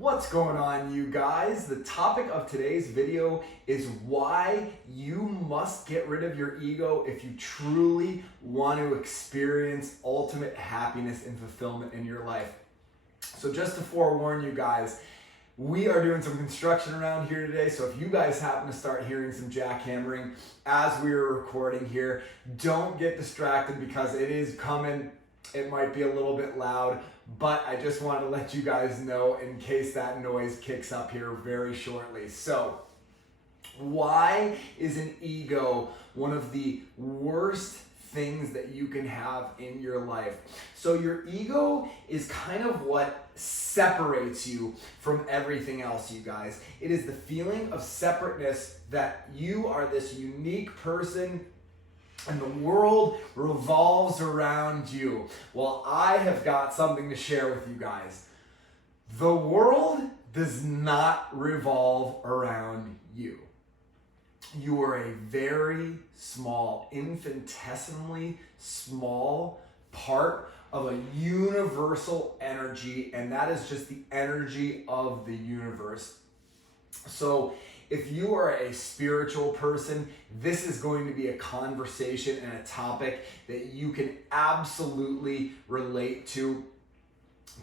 What's going on, you guys? The topic of today's video is why you must get rid of your ego if you truly want to experience ultimate happiness and fulfillment in your life. So just to forewarn you guys, we are doing some construction around here today, so if you guys happen to start hearing some jackhammering as we are recording here, don't get distracted because it is coming. It might be a little bit loud, but I just wanted to let you guys know in case that noise kicks up here very shortly. So, why is an ego one of the worst things that you can have in your life? So your ego is kind of what separates you from everything else, you guys. It is the feeling of separateness that you are this unique person and the world revolves around you. Well, I have got something to share with you guys. The world does not revolve around you. You are a very small, infinitesimally small part of a universal energy, and that is just the energy of the universe. So if you are a spiritual person, this is going to be a conversation and a topic that you can absolutely relate to.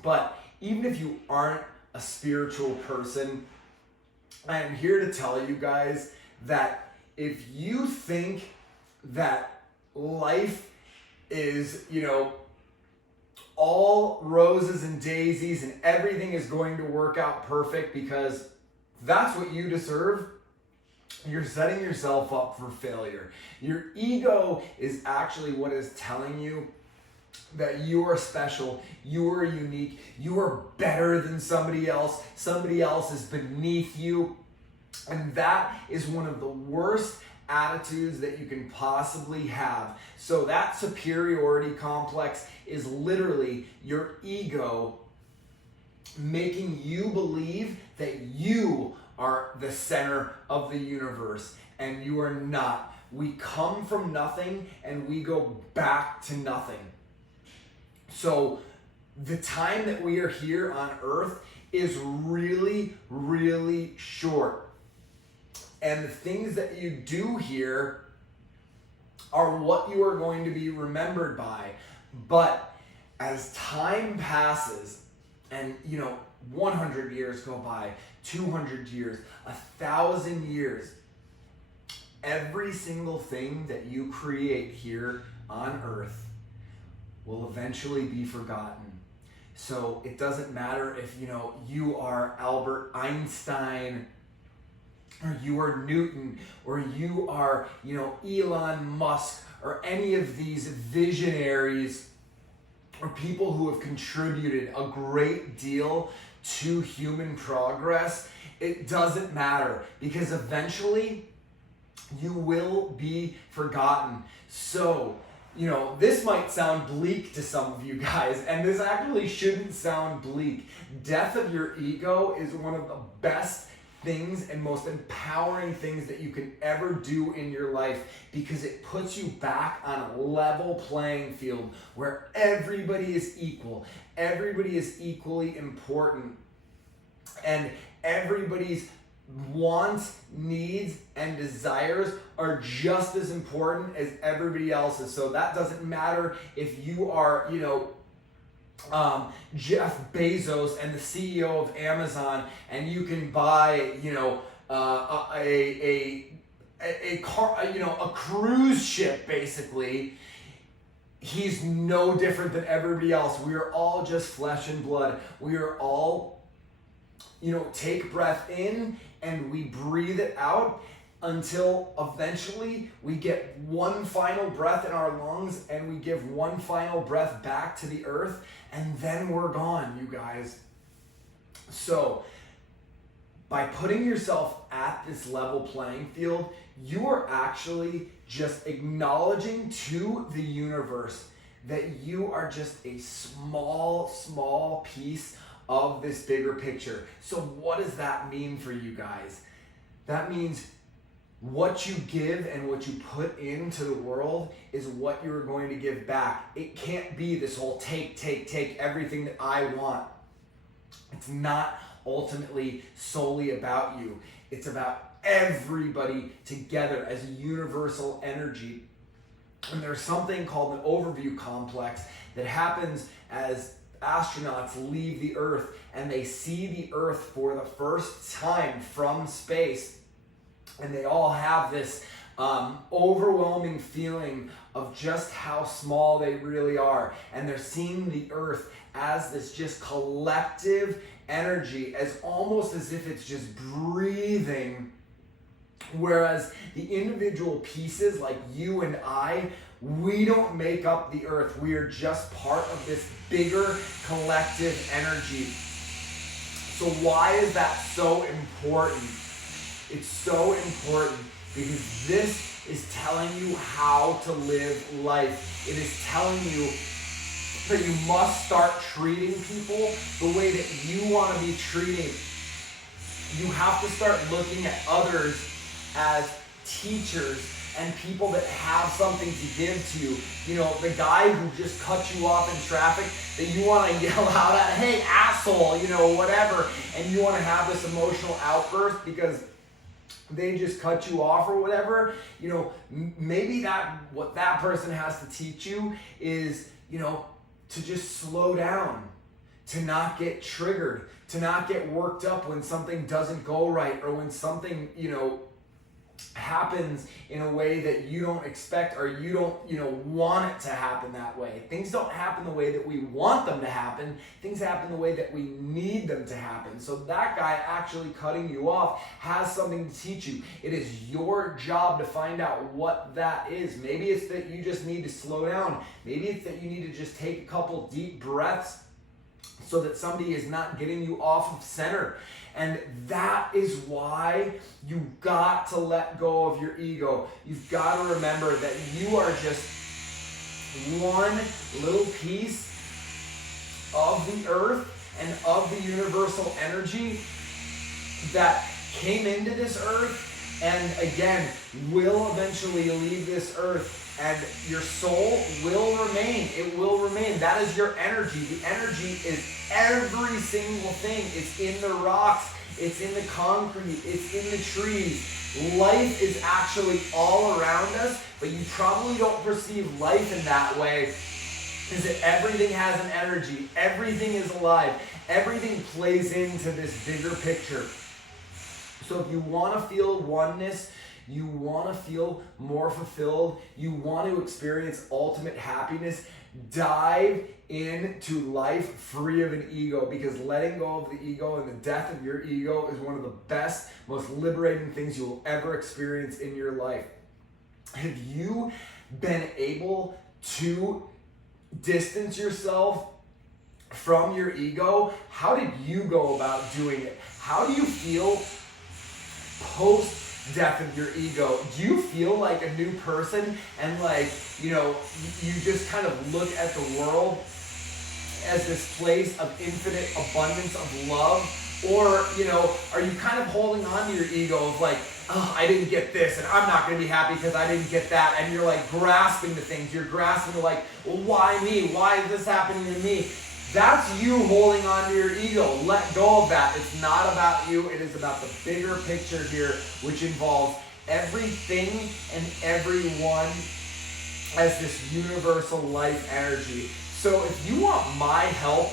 But even if you aren't a spiritual person, I am here to tell you guys that if you think that life is, all roses and daisies and everything is going to work out perfect because that's what you deserve, you're setting yourself up for failure. Your ego is actually what is telling you that you are special, you are unique, you are better than somebody else is beneath you. And that is one of the worst attitudes that you can possibly have. So that superiority complex is literally your ego making you believe that you are the center of the universe, and you are not. We come from nothing and we go back to nothing. So the time that we are here on earth is really, really short. And the things that you do here are what you are going to be remembered by. But as time passes, and 100 years go by, 200 years, 1,000 years, every single thing that you create here on earth will eventually be forgotten. So it doesn't matter if you are Albert Einstein, or you are Newton, or you are Elon Musk, or any of these visionaries or people who have contributed a great deal to human progress. It doesn't matter because eventually you will be forgotten. So, this might sound bleak to some of you guys, and this actually shouldn't sound bleak. Death of your ego is one of the best things and most empowering things that you can ever do in your life because it puts you back on a level playing field where everybody is equal, everybody is equally important, and everybody's wants, needs, and desires are just as important as everybody else's. So that doesn't matter if you are, Jeff Bezos and the CEO of Amazon, and you can buy, a car, a cruise ship, basically. He's no different than everybody else. We are all just flesh and blood. We are all, take breath in and we breathe it out until eventually we get one final breath in our lungs and we give one final breath back to the earth, and then we're gone, you guys. So by putting yourself at this level playing field, you are actually just acknowledging to the universe that you are just a small piece of this bigger picture. So what does that mean for you guys? That means what you give and what you put into the world is what you're going to give back. It can't be this whole take everything that I want. It's not ultimately solely about you. It's about everybody together as a universal energy. And there's something called the overview complex that happens as astronauts leave the Earth and they see the Earth for the first time from space. And they all have this overwhelming feeling of just how small they really are. And they're seeing the Earth as this just collective energy, as almost as if it's just breathing. Whereas the individual pieces like you and I, we don't make up the Earth. We are just part of this bigger collective energy. So why is that so important? It's so important because this is telling you how to live life. It is telling you that you must start treating people the way that you want to be treated. You have to start looking at others as teachers and people that have something to give to you. You know, the guy who just cut you off in traffic that you want to yell out at, hey, asshole, you know, whatever, and you want to have this emotional outburst because they just cut you off or whatever. You know, maybe what that person has to teach you is, you know, to just slow down, to not get triggered, to not get worked up when something doesn't go right or when something, you know, happens in a way that you don't expect or you don't, you know, want it to happen that way. Things don't happen the way that we want them to happen. Things happen the way that we need them to happen. So that guy actually cutting you off has something to teach you. It is your job to find out what that is. Maybe it's that you just need to slow down. Maybe it's that you need to just take a couple deep breaths so that somebody is not getting you off of center. And that is why you got to let go of your ego. You've got to remember that you are just one little piece of the Earth and of the universal energy that came into this Earth and again will eventually leave this Earth. And your soul will remain. It will remain. That is your energy. The energy is every single thing. It's in the rocks. It's in the concrete. It's in the trees. Life is actually all around us, but you probably don't perceive life in that way because everything has an energy. Everything is alive. Everything plays into this bigger picture. So if you want to feel oneness, you want to feel more fulfilled, you want to experience ultimate happiness, dive into life free of an ego, because letting go of the ego and the death of your ego is one of the best, most liberating things you will ever experience in your life. Have you been able to distance yourself from your ego? How did you go about doing it? How do you feel post-death of your ego? Do you feel like a new person and like, you know, you just kind of look at the world as this place of infinite abundance of love? Or, you know, are you kind of holding on to your ego of like, oh, I didn't get this and I'm not going to be happy because I didn't get that, and you're like grasping to things. You're grasping to like, well, why me? Why is this happening to me? That's you holding on to your ego. Let go of that. It's not about you. It is about the bigger picture here, which involves everything and everyone as this universal life energy. So if you want my help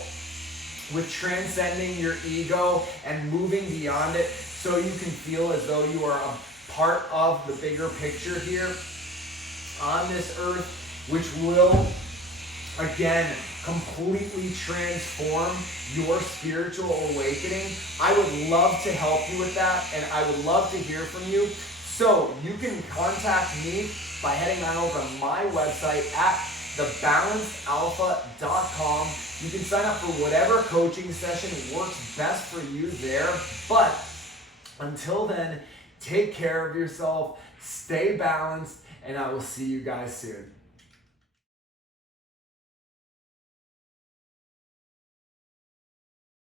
with transcending your ego and moving beyond it so you can feel as though you are a part of the bigger picture here on this earth, which will, again, completely transform your spiritual awakening, I would love to help you with that, and I would love to hear from you. So you can contact me by heading on over to my website at thebalancealpha.com. You can sign up for whatever coaching session works best for you there. But until then, take care of yourself, stay balanced, and I will see you guys soon.